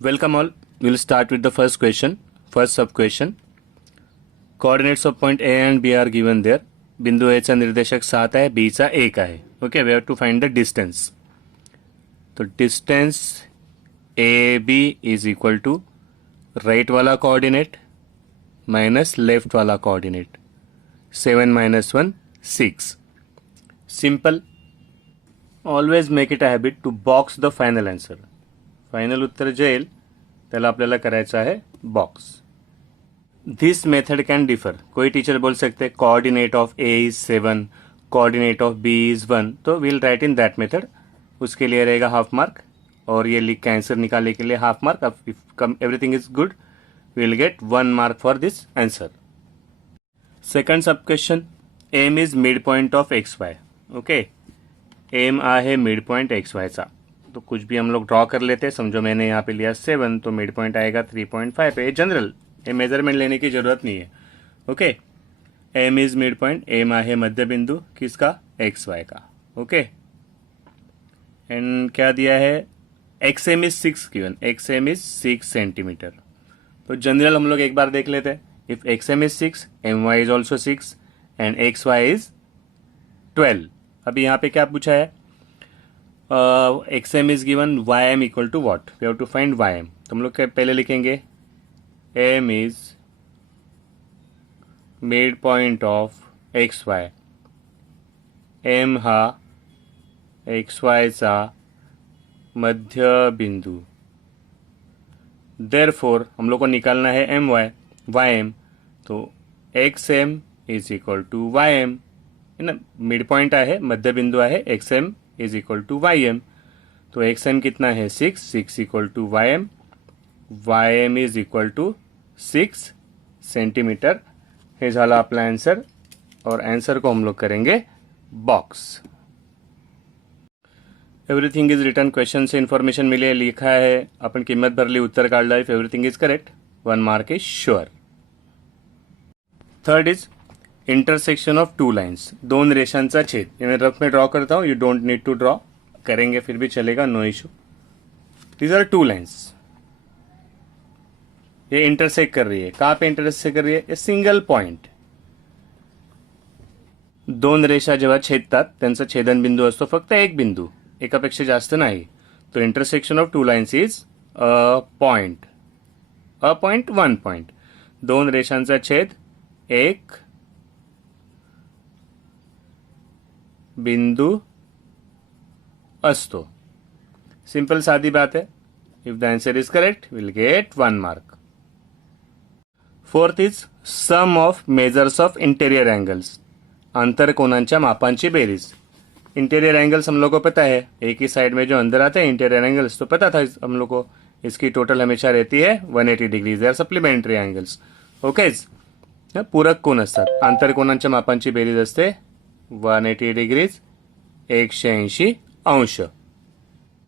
Welcome all. We'll start with the first question. First sub question. Coordinates of point A and B are given there. बिंदु A चा निर्देशक 7 आहे, B चा 1 आहे. Okay, we have to find the distance. तो distance AB is equal to right वाला coordinate minus left वाला coordinate. 7 minus 1 6. Simple. Always make it a habit to box the final answer. फायनल उत्तर जे येईल त्याला आपल्याला करायचं आहे box. This method can differ. कोई टीचर बोल सकते हैं coordinate of A is 7, coordinate of B is 1, तो will write in that method. उसके लिए रहेगा हाफ मार्क और ये लिख के आंसर निकालने के लिए half mark. If everything is good will get 1 mark for this answer. Second sub question. M is mid point of X Y. Okay, M आहे मिड पॉइंट एक्स वाय चा. तो कुछ भी हम लोग ड्रॉ कर लेते हैं. समझो मैंने यहाँ पे लिया 7 तो मिड पॉइंट आएगा 3.5 पे. जनरल ये मेजरमेंट लेने की जरूरत नहीं है. Okay, M is mid point. M आहे मध्य बिंदु किसका, एक्स वाई का. ओके, एंड क्या दिया है, X M is 6 given. X M is 6 centimetre. तो जनरल हम लोग एक बार देख लेते हैं. If X M is 6, M Y is also 6 and X Y is 12. अभी यहाँ पे क्या पूछा है, X M is given, Y M equal to what. We have to find Y M. तो हम लोग पहले लिखेंगे M is mid point of X Y. M हा एक्स वाय चा मध्य बिंदू. देयरफॉर हम लोग को निकालना है एम वाई, वाई एम. तो X M is equal to Y M. है ना, मिड पॉइंट आहे, मध्य बिंदू आहे, X M is equal to Y M. तो एक्स एम कितना है 6 equal to Y M is equal to 6 centimetre. हे झाला आपला आंसर और आंसर को हम लोग करेंगे box. Everything is return. Question से इन्फॉर्मेशन मिली है, लिखा है, अपन किंमत भरली, उत्तर काढला. If everything is correct 1 mark is sure. Third is intersection of 2 lines. दोन रेषांचा छेद. ये मैं रफ में ड्रॉ करता हूं, you don't need to draw. करेंगे फिर भी चलेगा, no issue. These are 2 lines. ये इंटरसेक्ट कर रही है. कहां पे इंटरसेक्ट कर रही है, सिंगल पॉइंट. दोन रेषा जेव्हा छेदतात त्यांचा छेदन बिंदू असतो फक्त एक बिंदू, एकापेक्षा जास्त नाही. तो intersection of 2 lines is a point. 1 point. दोन रेषांचा छेद एक बिंदू असतो. सिंपल साधी बात है. If the answer is correct will get 1 mark. Fourth is sum of measures of interior angles. अंतर कोणांच्या मापांची बेरीज. इंटीरियर एंगल्स हम लोग को पता है, एक ही साइड में जो अंदर आते हैं इंटीरियर एंगल्स, तो पता था हम लोग को. इसकी टोटल हमेशा रहती है 180 degrees. They are supplementary angles. Okay, पूरक कोण असतात. आंतर कोणांच्या मापांची बेरीज असते 180 डिग्रीज, 180 अंश.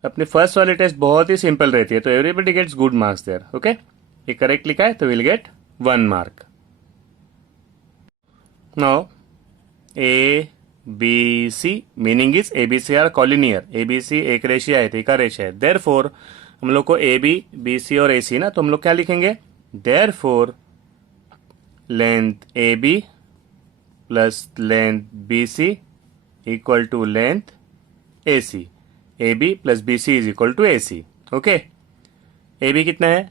अपनी फर्स्ट वाली टेस्ट बहुत ही सिंपल रहती है, तो everybody gets good marks there. Okay, ये करेक्ट लिखा है तो will get 1 mark. Now A B C meaning is A B C are collinear. A B C एक रेषीय है, एका रेषा है. देयरफॉर हम लोग को ए बी सी और ए सी ना, तो हम लोग क्या लिखेंगे, therefore length A B plus length B C equal to length A C. A B plus B C is equal to A C. Okay, A B कितना है,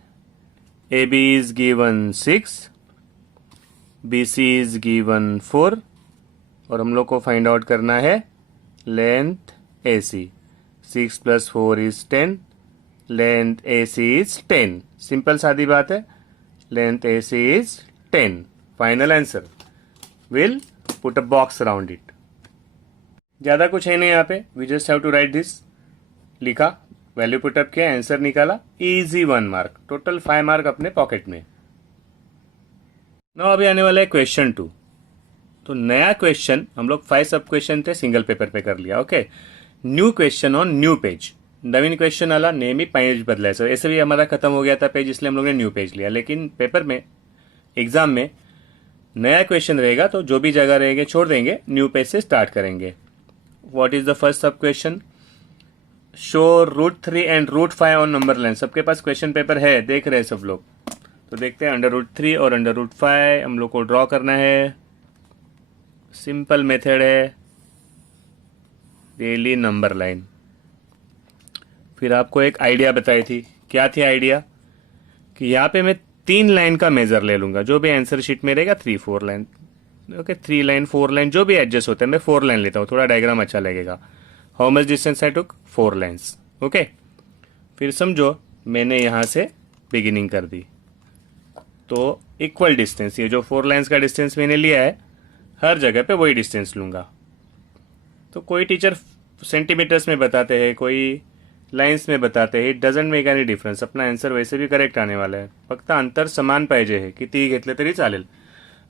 A B is given 6, B C is given 4 और हम लोग को find out करना है length A C. 6 plus 4 is 10. Length A C is 10. Simple सादी बात है. Length A C is 10. Final answer. Will put a box around it. ज्यादा कुछ है नहीं यहाँ पे. We just have to write this. लिखा, वैल्यू पुटअप किया, आंसर निकाला, इजी 1 मार्क. टोटल 5 मार्क अपने पॉकेट में. नाउ अभी आने वाला है क्वेश्चन 2. तो नया क्वेश्चन हम लोग 5 सब क्वेश्चन थे सिंगल पेपर पे कर लिया. Okay, new question on new page. Naveen question आला, नेहमी पेज बदलायचं. ऐसे भी हमारा खत्म हो गया था पेज, इसलिए हम लोग ने न्यू पेज लिया. लेकिन पेपर में, एग्जाम में नया क्वेश्चन रहेगा तो जो भी जगह रहेंगे छोड़ देंगे, न्यू पेज से स्टार्ट करेंगे. व्हाट इज द फर्स्ट सब question. Show √3 and √5 on number line. सबके पास क्वेश्चन पेपर है, देख रहे हैं सब लोग, तो देखते हैं। √3 और √5 हम लोग को ड्रॉ करना है। सिंपल मेथड है, डेली नंबर लाइन। फिर आपको एक आइडिया बताई थी, क्या थी आइडिया, कि यहाँ पे मैं 3 लाइन का मेजर ले लूंगा, जो भी आंसर शीट में रहेगा 3-4 लाइन। ओके, 3 लाइन 4 लाइन जो भी एडजस्ट होता है, मैं 4 लाइन लेता हूँ, थोड़ा डायग्राम अच्छा लगेगा। How much distance I took, 4 lines. Okay, फिर समझो मैंने यहाँ से बिगिनिंग कर दी, तो इक्वल डिस्टेंस, ये जो 4 लाइन्स का डिस्टेंस मैंने लिया है, हर जगह पे वही डिस्टेंस लूंगा। तो कोई टीचर सेंटीमीटर्स में बताते हैं, कोई लाइन्स में बताते हैं, it doesn't make any difference, अपना आन्सर वैसे भी करेक्ट आने वाला है। फक्त अंतर समान पाहिजे है, कितीही घेतले तरी चालेल।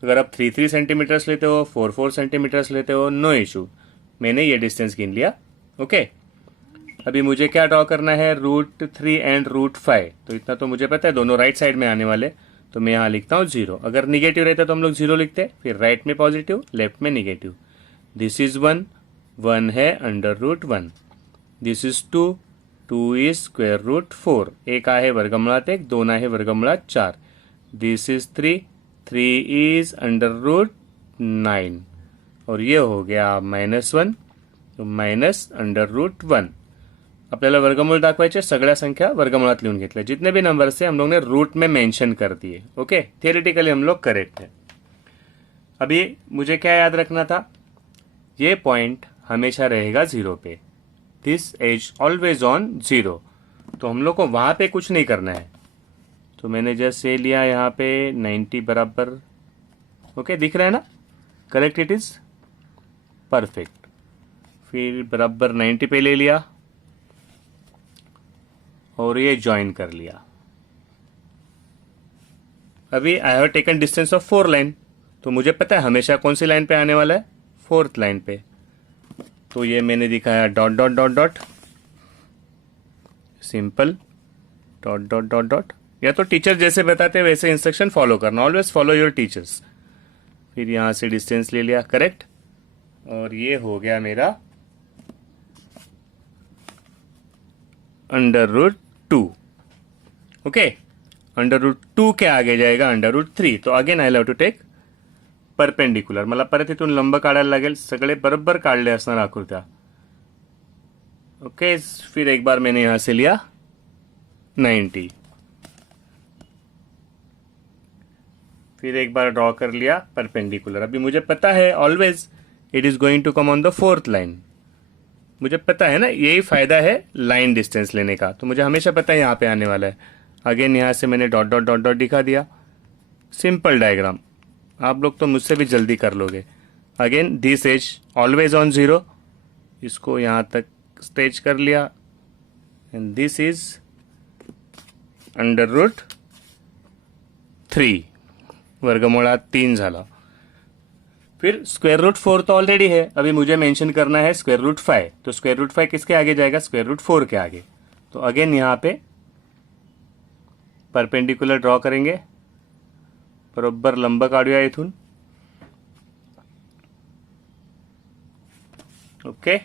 अगर आप 3-3 सेंटीमीटर्स लेते हो, 4-4 सेंटीमीटर्स लेते हो, नो इशू। मैंने ये डिस्टेंस गिन लिया। ओके, अभी मुझे क्या ड्रॉ करना है, √3 एंड √5। तो इतना तो मुझे पता है, दोनों राइट साइड में आने वाले, तो मैं यहाँ लिखता हूँ 0। अगर निगेटिव रहता तो हम लोग 0 लिखते, फिर राइट में पॉजिटिव, लेफ्ट में निगेटिव। दिस इज 1 है √1। This is 2 is √4। एक आहे वर्गमुळात 1, 2 आहे वर्गमुळात 4। दिस इज 3 इज √9, और ये हो गया -1, तो -√1। आपल्याला वर्गमूळ दाखवायचे, सगळ्या संख्या वर्गमुळात लिहून घेतल्या, जितने भी नंबर से हम लोग ने रूट में मेंशन कर दिए। ओके, थियोरेटिकली हम लोग करेक्ट है। अभी मुझे क्या याद रखना था, ये पॉइंट हमेशा रहेगा 0 पे, दिस एज ऑलवेज ऑन 0। तो हम लोग को वहां पे कुछ नहीं करना है, तो मैंने जैसे लिया यहाँ पे 90 बराबर। ओके, दिख रहा है ना, करेक्ट, इट इज परफेक्ट। फिर बराबर 90 पे ले लिया और ये ज्वाइन कर लिया। अभी I have taken distance of 4 line, तो मुझे पता है हमेशा कौन सी लाइन पे आने वाला है, 4th लाइन पे। तो ये मैंने दिखाया dot dot dot dot, simple dot dot dot dot. या तो टीचर जैसे बताते हैं वैसे इंस्ट्रक्शन फॉलो करना, ऑलवेज फॉलो योर टीचर्स। फिर यहां से डिस्टेंस ले लिया, करेक्ट, और ये हो गया मेरा √2। ओके, √2 के आगे जाएगा √3, तो again I have to take perpendicular. मला परत इथून लंब काढायला लागेल, सगळे बरोबर काढले असणार आकृत्या। ओके, फिर एक बार मैंने यहां से लिया 90, फिर एक बार ड्रॉ कर लिया परपेंडिकुलर। अभी मुझे पता है always it is going to come on the 4th line, मुझे पता है ना, यही फायदा है लाइन डिस्टेंस लेने का, तो मुझे हमेशा पता है यहाँ पे आने वाला है। अगेन यहाँ से मैंने डॉट डॉट डॉट डॉट दिखा दिया, सिंपल डायग्राम, आप लोग तो मुझसे भी जल्दी कर लोगे। Again this edge always on 0, इसको यहाँ तक स्टेच कर लिया, एंड दिस इज √3, वर्गमुळात 3 झाला। फिर √4 तो ऑलरेडी है, अभी मुझे मेंशन करना है √5। तो √5 किसके आगे जाएगा, √4 के आगे। तो अगेन यहाँ पे परपेंडिकुलर ड्रॉ करेंगे, बरोबर लंब काढूया इथून। ओके,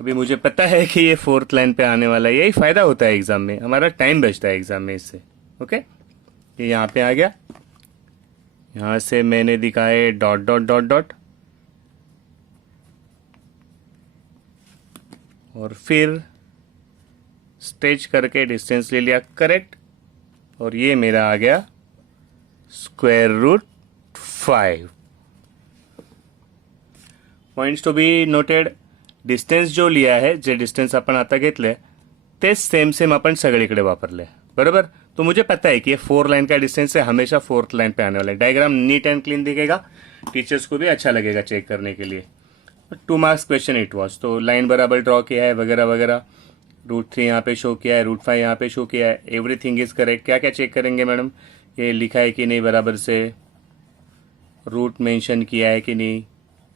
अभी मुझे पता है कि ये 4th लाइन पे आने वाला है, यही फायदा होता है एग्जाम में, हमारा टाइम बचता है एग्जाम में इससे। ओके, ये यहाँ पे आ गया, यहाँ से मैंने दिखाए डॉट डॉट डॉट डॉट, और फिर स्टेच करके डिस्टेंस ले लिया, करेक्ट, और ये मेरा आ गया √5। Points to be noted, distance जो लिया है, जे डिस्टेंस आपण आता घेतले तेच सेम आपण सगळीकडे वापरले, बरोबर। तो मुझे पता है कि ये 4 लाइन का डिस्टेंस है, हमेशा 4th लाइन पे आने वाला है। डायग्राम नीट एंड क्लीन दिखेगा, टीचर्स को भी अच्छा लगेगा चेक करने के लिए। 2 मार्क्स क्वेश्चन इट वॉज, तो लाइन बराबर ड्रॉ किया है वगैरह वगैरह, √3 यहाँ पे शो किया है, √5 यहाँ पे शो किया है, एवरीथिंग इज करेक्ट। क्या क्या चेक करेंगे मैडम, ये लिखा है कि नहीं बराबर से, रूट मेंशन किया है कि नहीं,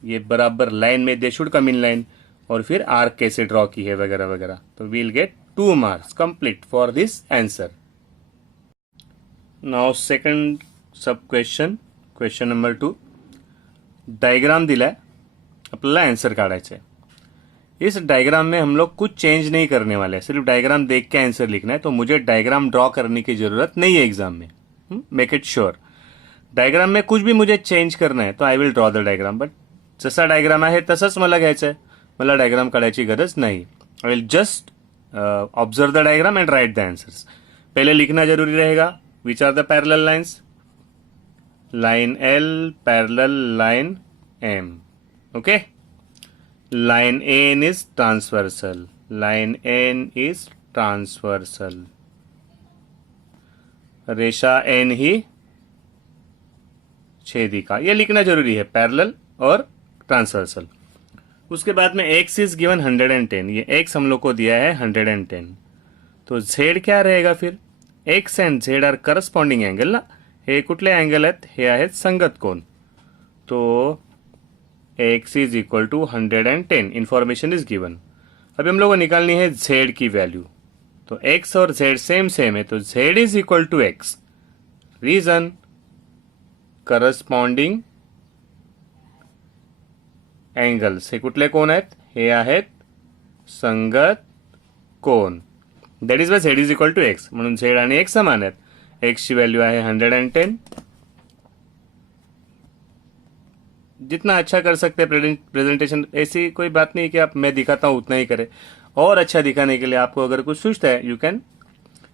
ये बराबर लाइन में, they should come in line, और फिर आर्क कैसे ड्रॉ की है वगैरह वगैरह। तो we'll get 2 marks complete for this answer. Now second sub question, question number 2, diagram दिलाय, आपल्याला आंसर काढायचं है। इस डायग्राम में हम लोग कुछ चेंज नहीं करने वाले हैं, सिर्फ डायग्राम देख के आंसर लिखना है। तो मुझे डायग्राम ड्रॉ करने की जरूरत नहीं है एग्जाम में, मेक इट श्योर। डायग्राम में कुछ भी मुझे चेंज करना आहे तो I will draw the diagram, but जसा डायग्राम आहे तसंच मला घ्यायचं आहे, मला डायग्राम काढायची गरज नाही। I will just observe the diagram and write the answers. पहले लिखना जरूरी रहेगा, which are the parallel lines, line L parallel line M, okay. Line N is transversal, line N is transversal, रेशा एन ही छेदिका, ये लिखना जरूरी है, पैरेलल और ट्रांसवर्सल। उसके बाद में x इज गिवन 110, ये x हम लोग को दिया है 110, तो z क्या रहेगा फिर, x and z are corresponding angle ना, हे कुठले अँगल आहेत, हे आहेत संगत कोण, तो x is equal to 110, information is given. अभी हम लोग को निकालनी है z की वैल्यू, तो x और z सेम सेम है, तो z is equal to x, reason corresponding angles, हे कुठले कोण आहेत, हे आहेत संगत कोण, that is why z is equal to x, म्हणून z आणि x समान आहेत। x ची व्हॅल्यू आहे 110, जितना अच्छा कर सकते हैं प्रेजेंटेशन, ऐसी कोई बात नहीं कि आप मैं दिखाता हूं उतना ही करें, और अच्छा दिखाने के लिए आपको अगर कुछ सूझता है you can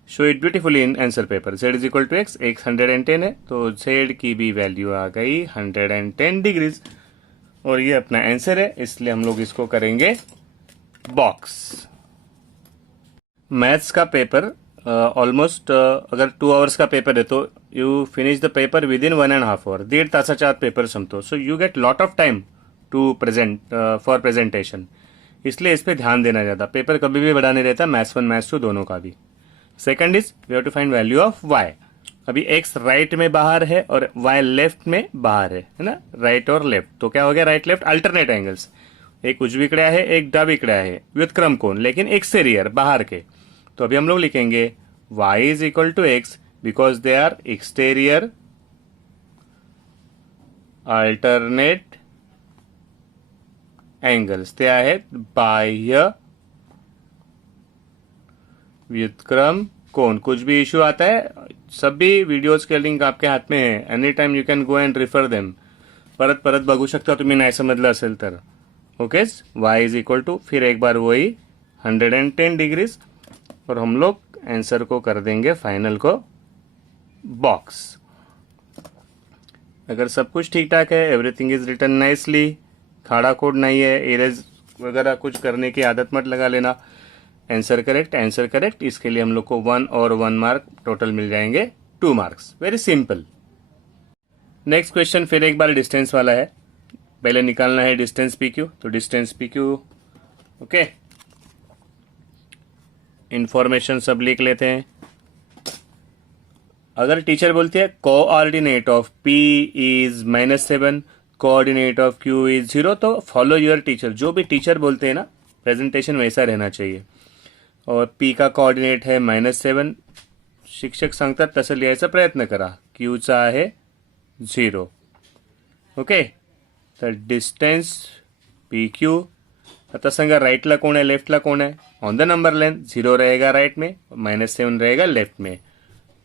show it beautifully in answer paper. z is equal to x, x 110 है, तो z की भी वैल्यू आ गई 110 डिग्रीज, और ये अपना आंसर है, इसलिए हम लोग इसको करेंगे बॉक्स। मैथ्स का पेपर ऑलमोस्ट अगर 2 आवर्स का पेपर है तो you finish the paper within 1.5 hour, 1.5 तासाच्या आत पेपर संपतो, so you get lot of time to present for presentation, इसलिए इस पे ध्यान देना ज़्यादा। पेपर कभी भी बड़ा नहीं रहता, मैथ्स 1 मैथ्स 2 दोनों का भी। Second is we have to find value of y। अभी x राइट में बाहर है और y लेफ्ट में बाहर है ना, राइट और लेफ्ट, तो क्या हो गया, राइट लेफ्ट अल्टरनेट एंगल्स, एक उजवीकडे आहे एक डावीकडे आहे, व्युत्क्रम कोण, लेकिन एक्सटेरियर बाहर के, तो अभी हम लोग लिखेंगे y is equal to x because they are exterior alternate angles, ते आहेत बाह्य व्युत्क्रम कोण। कुछ भी इश्यू आता है, सभी वीडियोज के लिंक आपके हाथ में है, any time you can go and refer them, परत परत बघू शकता तुम्ही नाही समजलं असेल तर, ओकेच। y इज इक्वल टू फिर एक बार वही 110 डिग्रीज, और हम लोग आंसर को कर देंगे फाइनल को बॉक्स। अगर सब कुछ ठीक ठाक है, एवरीथिंग इज रिटन नाइसली, खाड़ा कोड नहीं है, इरेज वगैरह कुछ करने की आदत मत लगा लेना। आंसर करेक्ट, आंसर करेक्ट, इसके लिए हम लोग को 1 और 1 मार्क टोटल मिल जाएंगे, 2 marks, very simple. Next question फिर एक बार डिस्टेंस वाला है, पहले निकालना है डिस्टेंस पी क्यू, तो distance P Q, okay, information सब लिख लेते हैं। अगर टीचर बोलती है coordinate of P is -7, coordinate of Q is 0, तो फॉलो योर टीचर, जो भी टीचर बोलते हैं ना प्रेजेंटेशन वैसा रहना चाहिए। और पी का कोऑर्डिनेट है -7, शिक्षक सांगतात तसं लिहायचा प्रयत्न करा, क्यूचा आहे 0, ओके। तर डिस्टेंस पी क्यू, आता सांगा राइटला कोण आहे लेफ्टला कोण आहे, ऑन द नंबर लाइन 0 रहेगा राइट में, -7 रहेगा लेफ्ट में,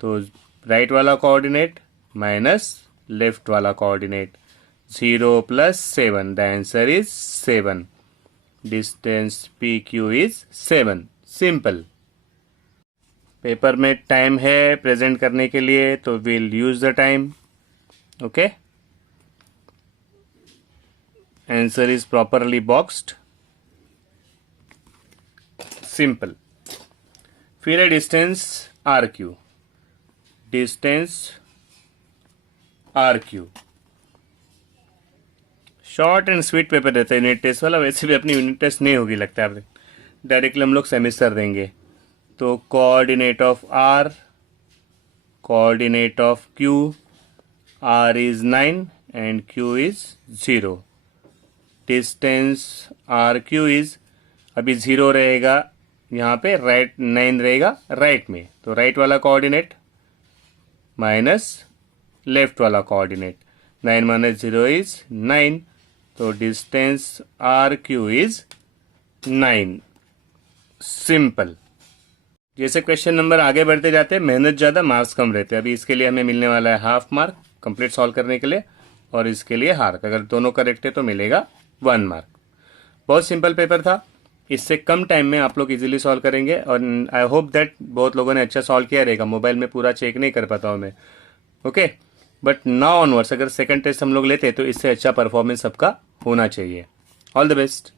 तो राइट वाला कोऑर्डिनेट माइनस लेफ्ट वाला coordinate, 0 + 7, the answer is 7, distance P Q is 7, simple. Paper में टाइम है प्रेजेंट करने के लिए, तो will use the time, okay. Answer is properly boxed, simple. फिर है distance R Q, distance R Q, short and sweet paper रहता है यूनिट टेस्ट वाला, वैसे भी अपनी यूनिट टेस्ट नहीं होगी लगता है, डायरेक्टली हम लोग सेमेस्टर देंगे। तो coordinate of R, coordinate of Q, R is 9 and Q is 0, distance R Q is, अभी 0 रहेगा यहाँ पे, राइट 9 रहेगा राइट में, तो राइट वाला कोऑर्डिनेट माइनस लेफ्ट वाला कोऑर्डिनेट, 9 - 0 इज 9, तो distance R Q is 9। Simple. जैसे क्वेश्चन नंबर आगे बढ़ते जाते हैं मेहनत ज़्यादा मार्क्स कम रहते हैं। अभी इसके लिए हमें मिलने वाला है हाफ मार्क कंप्लीट सॉल्व करने के लिए, और इसके लिए हार्क, अगर दोनों करेक्ट है तो मिलेगा 1 मार्क। बहुत सिंपल पेपर था, इससे कम टाइम में आप लोग इजीली सॉल्व करेंगे, और आई होप दैट बहुत लोगों ने अच्छा सॉल्व किया रहेगा। मोबाइल में पूरा चेक नहीं कर पाता हूँ मैं, ओके, बट नाउ ऑनवर्ड्स अगर सेकंड टेस्ट हम लोग लेते तो इससे अच्छा परफॉर्मेंस सबका होना चाहिए। All the best.